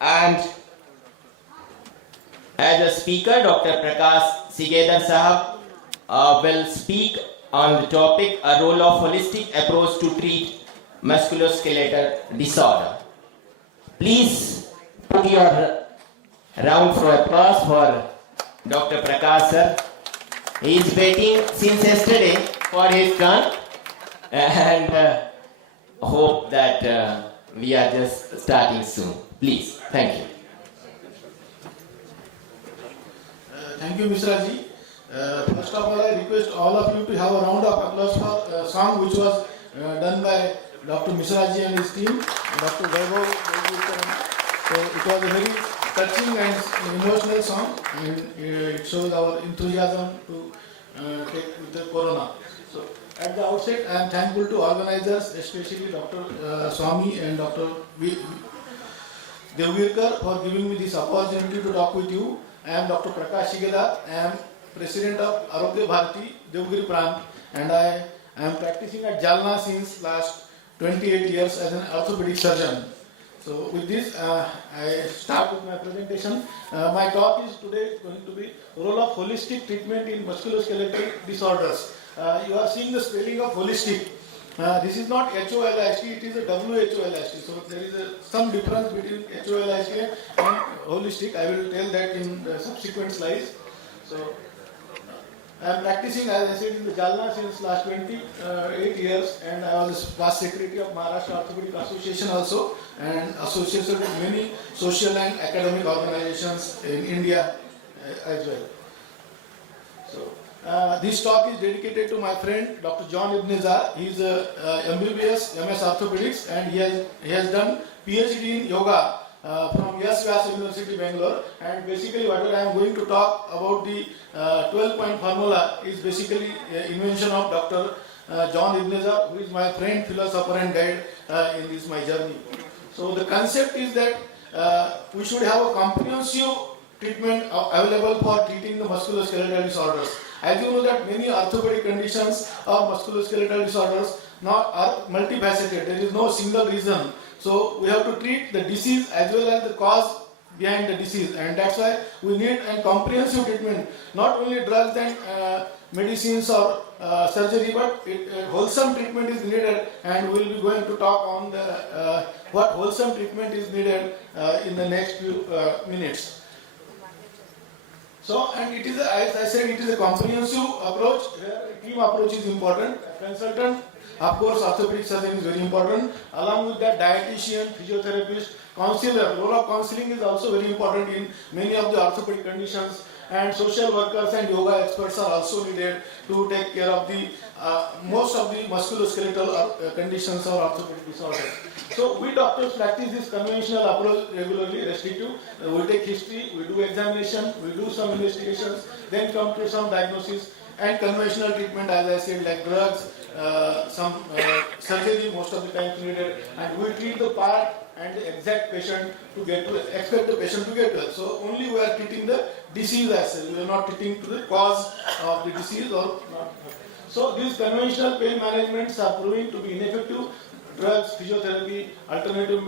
And as a speaker, Dr. Prakash Sigedar Sahab will speak on the topic a role of holistic approach to treat musculoskeletal disorder. Please put your round for applause for Dr. Prakash sir. He is waiting since yesterday for his turn and hope that we are just starting soon. Please, thank you. Thank you, Mr. Raji. First of all, I request all of you to have a round of applause for a song which was done by Dr. Misraji and his team, Dr. Rambhau. So it was a very touching and emotional song, and it shows our enthusiasm to take with the corona. So at the outset, I am thankful to organizers, especially Dr. Swami and Dr. Devgirkar for giving me this opportunity to talk with you. I am Dr. Prakash Sigedar. I am President of Arogya Bharati, Devgiri Prant, and I am practicing at Jalna since last 28 years as an orthopedic surgeon. So with this, I start with my presentation. My talk is today going to be role of holistic treatment in musculoskeletal disorders. You are seeing the spelling of holistic. This is not HOLIST, it is a WHOLIST. So there is some difference between HOLIST and holistic. I will tell that in the subsequent slides. So I am practicing, as I said, in the Jalna since last 28 years, and I was past secretary of Maharashtra Orthopedic Association also, and associated with many social and academic organizations in India as well. So this talk is dedicated to my friend Dr. John Ibnezar. He is a MBBS MS Orthopedics, and he has done PhD in yoga from Yes Vyas University, Bangalore. And basically, what I am going to talk about the 12-point formula is basically invention of Dr. John Ibnezar, who is my friend, philosopher, and guide in this my journey. So the concept is that we should have a comprehensive treatment available for treating the musculoskeletal disorders. As you know that many orthopedic conditions or musculoskeletal disorders now are multifaceted. There is no single reason. So we have to treat the disease as well as the cause behind the disease, and that's why we need a comprehensive treatment. Not only drugs and medicines or surgery, but wholesome treatment is needed, and we will be going to talk on the what wholesome treatment is needed in the next few minutes. So, and it is, as I said, it is a comprehensive approach. Team approach is important. Consultant, of course, orthopedic surgeon is very important. Along with that, dietitian, physiotherapist, counselor. Role of counseling is also very important in many of the orthopedic conditions. And social workers and yoga experts are also needed to take care of the most of the musculoskeletal conditions or orthopedic disorders. So we doctors practice this conventional approach regularly, restrictive. We take history, we do examination, we do some investigations, then come to some diagnosis, and conventional treatment, as I said, like drugs, some surgery most of the time needed, and we treat the part and the exact patient to get to expect the patient to get well. So only we are treating the disease as such. We are not treating to the cause of the disease or not. So these conventional pain managements are proving to be ineffective. Drugs, physiotherapy, alternative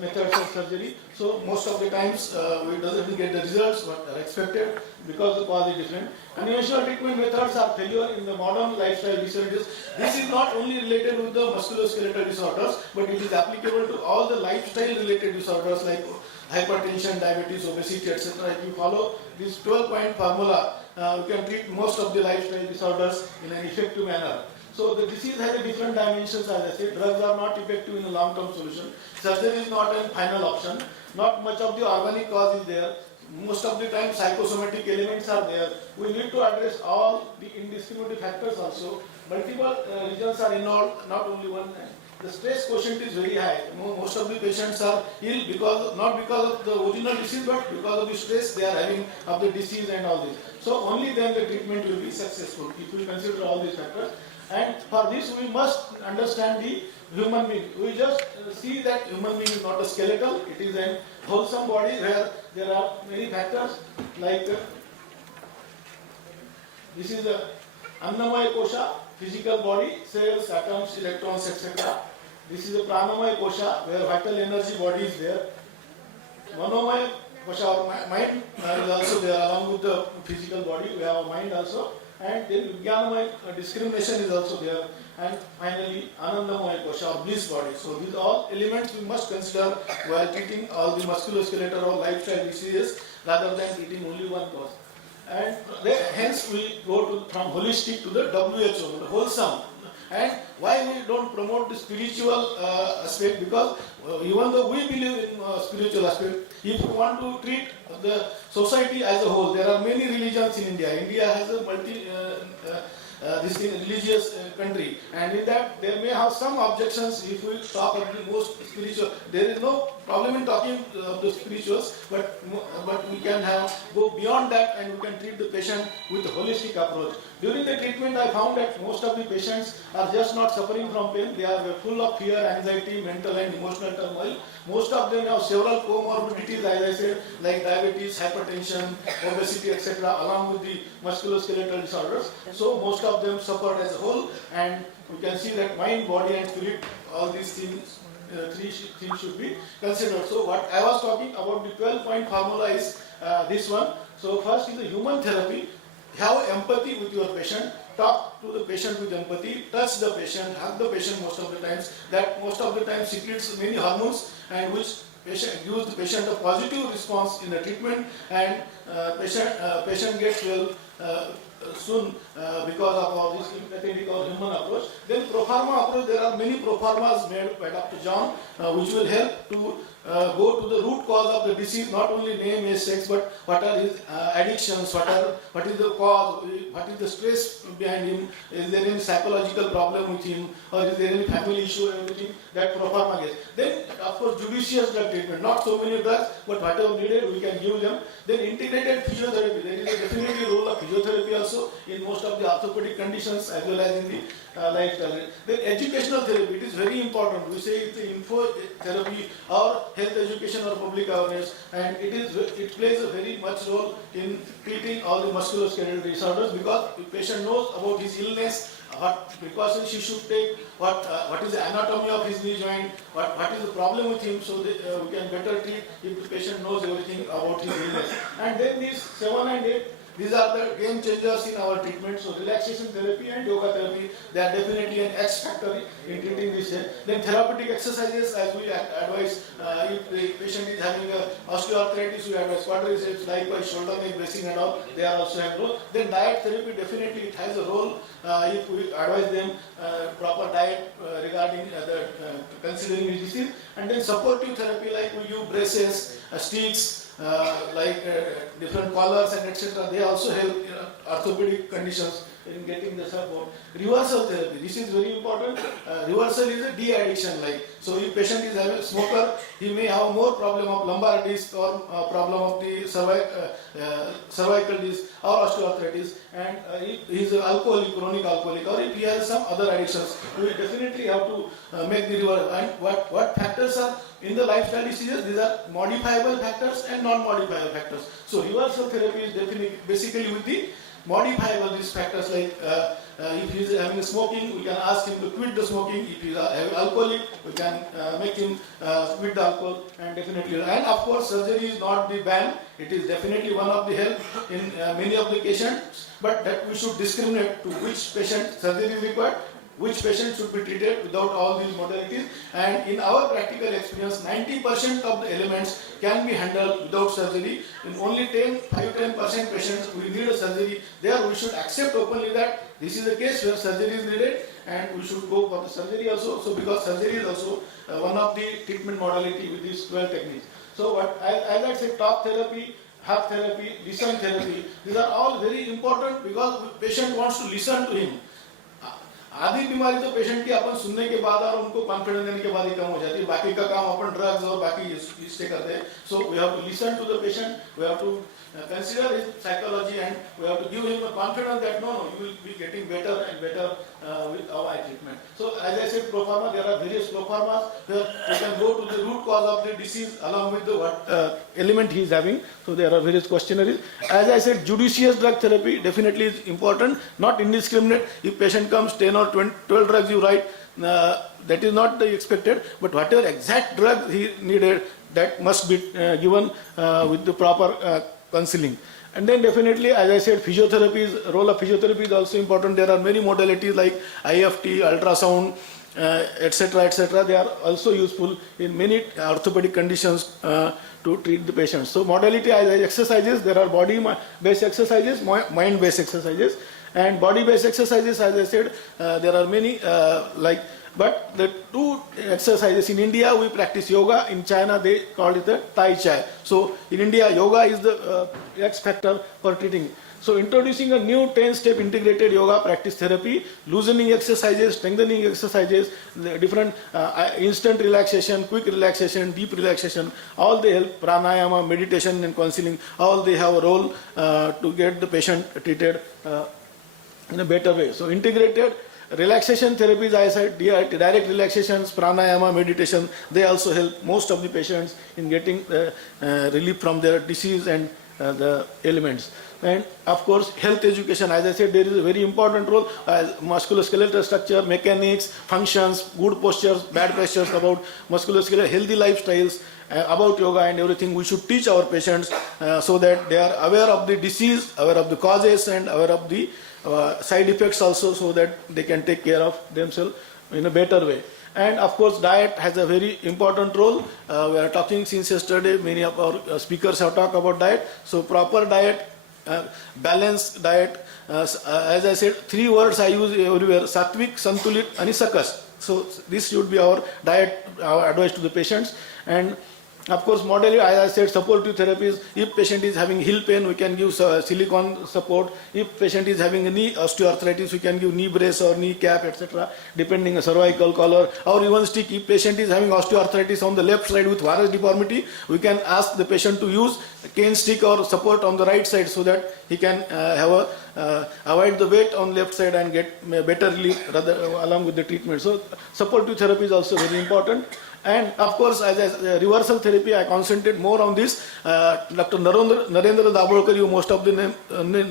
methods of surgery. So most of the times we doesn't get the results what are expected because the cause is different. Conventional treatment methods are failure in the modern lifestyle disorders. This is not only related with the musculoskeletal disorders, but it is applicable to all the lifestyle related disorders like hypertension, diabetes, obesity, etc. If you follow this 12-point formula, you can treat most of the lifestyle disorders in an effective manner. So the disease has a different dimensions, as I said. Drugs are not effective in a long-term solution. Surgery is not a final option. Not much of the organic cause is there. Most of the time psychosomatic elements are there. We need to address all the indiscriminate factors also. Multiple reasons are involved, not only one. The stress quotient is very high. Most of the patients are ill because not because of the original disease, but because of the stress they are having of the disease and all this. So only then the treatment will be successful if we consider all these factors. And for this we must understand the human being. We just see that human being is not a skeletal, it is a wholesome body where there are many factors like this is the Annamaya Kosha, physical body, cells, atoms, electrons, etc. This is the Pranamaya Kosha where vital energy body is there. Manomaya, because our mind is also there along with the physical body. We have a mind also, and then Vijnanamaya, discrimination is also there. And finally, Anandamaya kosha, our bliss body. So these all elements we must consider while treating all the musculoskeletal or lifestyle diseases rather than treating only one cause. And hence we go to, from holistic to the WHO, the wholesome. And why we don't promote the spiritual aspect? Because even though we believe in spiritual aspect, if we want to treat the society as a whole, there are many religions in India. India has a this religious country, and in that there may have some objections if we talk of the most spiritual. There is no problem in talking of the spirituals, but we can go beyond that, and we can treat the patient with a holistic approach. During the treatment, I found that most of the patients are just not suffering from pain; they are full of fear, anxiety, mental and emotional turmoil. Most of them have several comorbidities, as I said, like diabetes, hypertension, obesity, etc., along with the musculoskeletal disorders. So most of them suffered as a whole, and we can see that mind, body, and spirit, all these things, three things should be considered. So what I was talking about, the 12-point formula is this one. So first is the human therapy. Have empathy with your patient. Talk to the patient with empathy. Touch the patient. Hug the patient most of the times. That most of the time secretes many hormones, and which gives the patient a positive response in the treatment, and patient gets well soon because of all this empathetic or human approach. Then proforma approach, there are many proformas made by Dr. John which will help to go to the root cause of the disease, not only name, age, sex, but what are his addictions, what is the cause, what is the stress behind him, is there any psychological problem with him, or is there any family issue, everything that proforma gets. Then of course judicious drug treatment, not so many drugs, but whatever needed we can give them. Then integrated physiotherapy, there is a definitely role of physiotherapy also in most of the orthopedic conditions as well as in the lifestyle. Then educational therapy, it is very important. We say it's info therapy or health education or public awareness, and it plays a very much role in treating all the musculoskeletal disorders, because the patient knows about his illness, what precautions he should take, what is the anatomy of his knee joint, what is the problem with him, so that we can better treat if the patient knows everything about his illness. And then these 7 and 8, these are the game changers in our treatment. So relaxation therapy and yoga therapy, they are definitely an X factor in treating this. Then therapeutic exercises, as we advise, if the patient is having osteoarthritis, we advise quadriceps, likewise shoulder neck bracing and all, they are also have a role. Then diet therapy, definitely it has a role if we advise them proper diet regarding considering the disease. And then supportive therapy, like we use braces, sticks, different collars and etc. They also help in orthopedic conditions in getting the support. Reversal therapy, this is very important. Reversal is a de-addiction, so if patient is a smoker, he may have more problem of lumbar disc or problem of the cervical disc or osteoarthritis, and if he is an alcoholic, chronic alcoholic, or if he has some other addictions, we definitely have to make the reversal. And what factors are in the lifestyle diseases? These are modifiable factors and non-modifiable factors. So reversal therapy is definitely basically with the modifiable risk factors, like if he is having smoking, we can ask him to quit the smoking. If he is having alcoholic, we can make him quit the alcohol, and definitely. And of course, surgery is not the ban. It is definitely one of the help in many of the patients, but that we should discriminate to which patient surgery is required, which patient should be treated without all these modalities. And in our practical experience, 90% of the elements can be handled without surgery. In only 5-10% patients we need a surgery. There we should accept openly that this is a case where surgery is needed, and we should go for the surgery also. So because surgery is also one of the treatment modality with these 12 techniques. So as I said, talk therapy, hug therapy, listen therapy, these are all very important, because the patient wants to listen to him. आधी बीमारी तो patient की अपन सुनने के बाद और उनको confidence देने के बाद ही कम हो जाती है, बाकी का काम अपन ड्रग्स और बाकी इससे करते हैं. So we have to listen to the patient, we have to consider his psychology, and we have to give him a confidence that no, you will be getting better and better with our treatment. So as I said, proforma, there are various proformas where we can go to the root cause of the disease along with the what element he is having. So there are various questionnaires. As I said, judicious drug therapy definitely is important, not indiscriminate. If patient comes 10 or 12 drugs you write, that is not the expected, but whatever exact drug he needed, that must be given with the proper counseling. And then definitely, as I said, role of physiotherapy is also important. There are many modalities like IFT, ultrasound, etc., etc. They are also useful in many orthopedic conditions to treat the patients. So modality as exercises, there are body-based exercises, mind-based exercises, and body-based exercises, as I said, there are many but the two exercises in India we practice yoga. In China they call it the Tai Chi. So in India yoga is the X factor for treating. So introducing a new 10-step integrated yoga practice therapy, loosening exercises, strengthening exercises, the different instant relaxation, quick relaxation, deep relaxation, all they help. Pranayama, meditation and counseling, all they have a role to get the patient treated in a better way. So integrated relaxation therapies, I said, direct relaxations, pranayama, meditation, they also help most of the patients in getting relief from their disease and the ailments. And of course, health education, as I said, there is a very important role as musculoskeletal structure, mechanics, functions, good postures, bad postures, about musculoskeletal, healthy lifestyles, about yoga and everything. We should teach our patients so that they are aware of the disease, aware of the causes and aware of the side effects also, so that they can take care of themselves in a better way. And of course, diet has a very important role. We are talking since yesterday, many of our speakers have talked about diet. So proper diet, balanced diet, as I said, 3 words I use everywhere: sattvic, santulit and sakas. So this should be our diet, our advice to the patients. And of course, modality, as I said, supportive therapies. If patient is having heel pain, we can give silicone support. If patient is having a knee osteoarthritis, we can give knee brace or knee cap, etc., depending on cervical collar, or even stick. If patient is having osteoarthritis on the left side with varus deformity, we can ask the patient to use cane stick or support on the right side, so that he can avoid the weight on left side and get better relief along with the treatment. So supportive therapy is also very important. And of course, as a reversal therapy, I concentrate more on this. Dr. Narendra Dabolkar, you most of them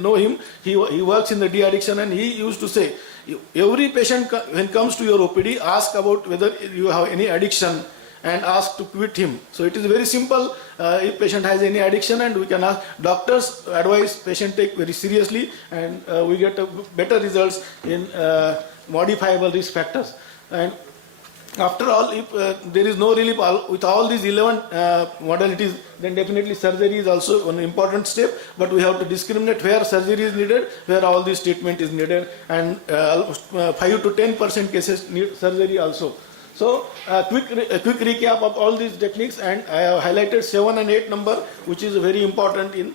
know him. He works in the de-addiction, and he used to say, every patient when comes to your OPD, ask about whether you have any addiction and ask to quit him. So it is very simple. If patient has any addiction, and we can ask, doctors advise patient take very seriously, and we get better results in modifiable risk factors. And after all, if there is no relief with all these 11 modalities, then definitely surgery is also an important step. But we have to discriminate where surgery is needed, where all this treatment is needed, and 5 to 10% cases need surgery also. So a quick recap of all these techniques, and I have highlighted 7 and 8 number, which is very important in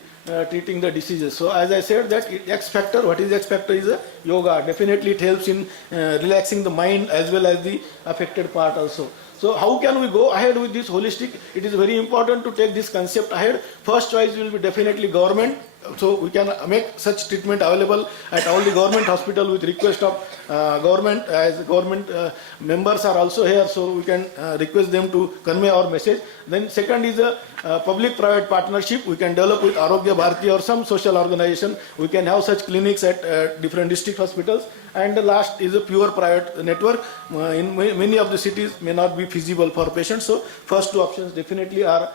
treating the diseases. So as I said, that X factor, what is X factor, is a yoga. Definitely it helps in relaxing the mind as well as the affected part also. So how can we go ahead with this holistic? It is very important to take this concept ahead. First choice will be definitely government. So we can make such treatment available at all the government hospital with request of government, as government members are also here, so we can request them to convey our message. Then second is a public-private partnership. We can develop with Arogya Bharati or some social organization. We can have such clinics at different district hospitals. And the last is a pure private network. In many of the cities may not be feasible for patients. So first two options definitely are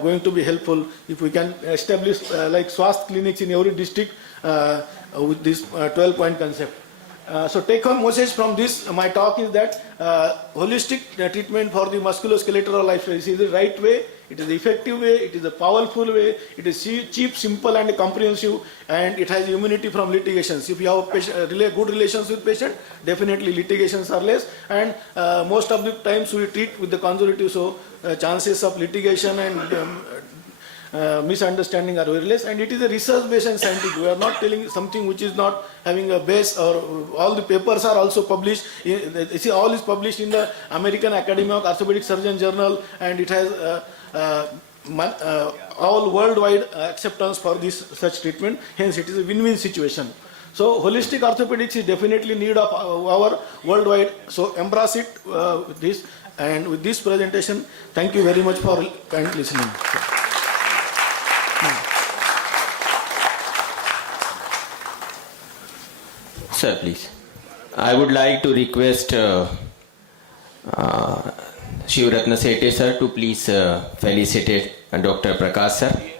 going to be helpful if we can establish like Swasth clinics in every district with this 12-point concept. So take home message from this, my talk is that holistic treatment for the musculoskeletal lifestyle is the right way, it is the effective way, it is a powerful way, it is cheap, simple and comprehensive, and it has immunity from litigations. If you have good relations with patient, definitely litigations are less, and most of the times we treat with the conservative, so chances of litigation and misunderstanding are very less, and it is a research based and scientific. We are not telling something which is not having a base, or all the papers are also published. You see, all is published in the American Academy of Orthopedic Surgeon Journal, and it has all worldwide acceptance for this such treatment. Hence, it is a win-win situation. So, holistic orthopedics is definitely need of our worldwide. So, embrace it with this. And with this presentation, thank you very much for kind listening. Sir, please. I would like to request Shivratna Shetty sir to please felicitate Dr. Prakash sir.